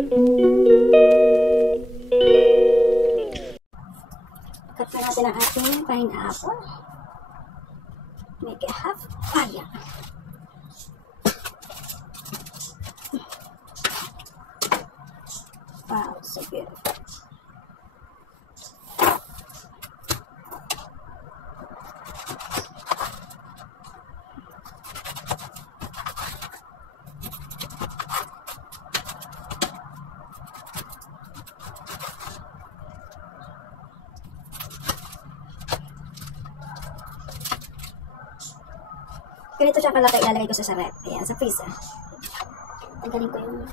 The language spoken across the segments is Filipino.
Cut na natin ang ating pineapple. Make it half. Ayan. Wow, so beautiful. Ganito siya kalaki, ilalagay ko sa rep. Ayan, sa freezer. Tanggalin ko yung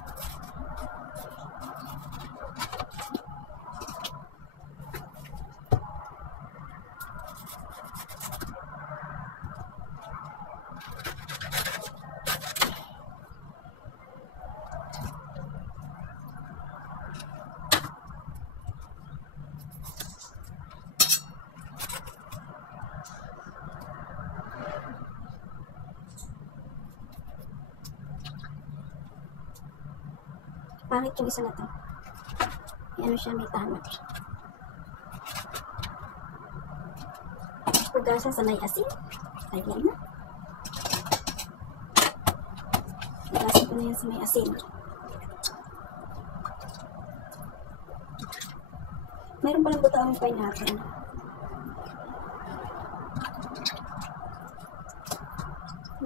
pangit yung isa na to. Ano siya, may tamat. Pugasan sa may asin. Ayan na. Pugasan ko na yan sa may asin. Mayroon palang buto ang pineapple.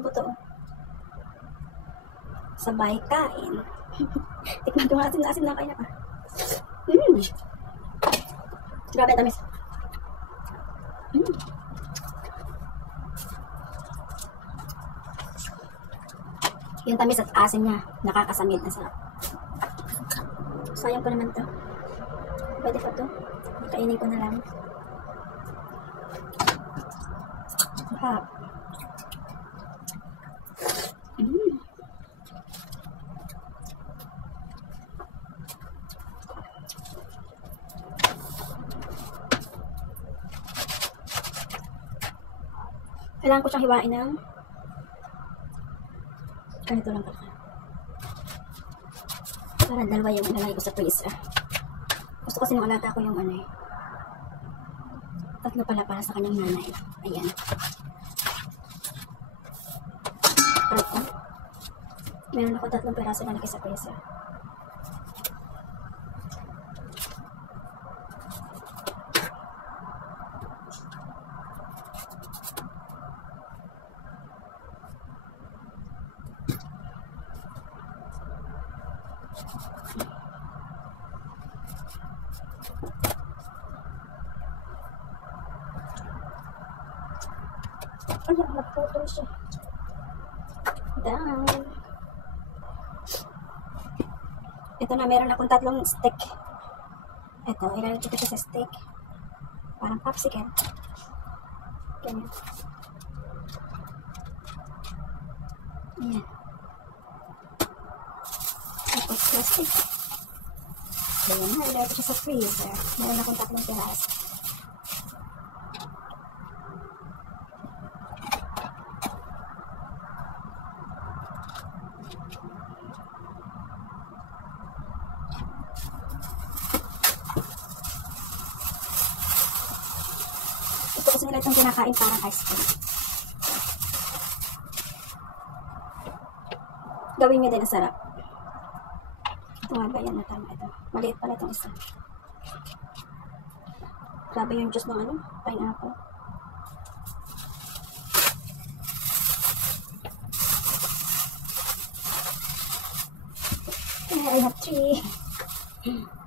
Buto. Sabay kain. Tikman ko nga asin na kaya ka. Grabe, tamis. Yung tamis at asin niya, nakakasamid na sarap. Sayang pa naman to. Pwede pa to. Kainin ko na lang. Sarap. Kailangan ko siyang hiwain ng ganito lang pala. Para dalawa yung ilalagay ko sa freezer. Gusto kasi nung alaga ko yung ano eh. Tatlo pala para sa kanyang nanay. Ayan. Pero ito. Meron ako 3 peraso na lagay sa freezer. Ayan, nagputol siya. Done. Ito na, meron akong 3 stick. Ito, ilalagay ko siya sa stick. Parang popsicle. Ganyan. Ayan. Tapos plastic. Ayan na, ilalagay ko siya sa freezer. Meron akong 3 piraso. Ito kasi nila itong kinakain parang ice cream. Gawin nyo din ang sarap. Ito nga ba yan na tama ito. Maliit pala itong isa. Grabe yung juice ng ano, pineapple. I have 3.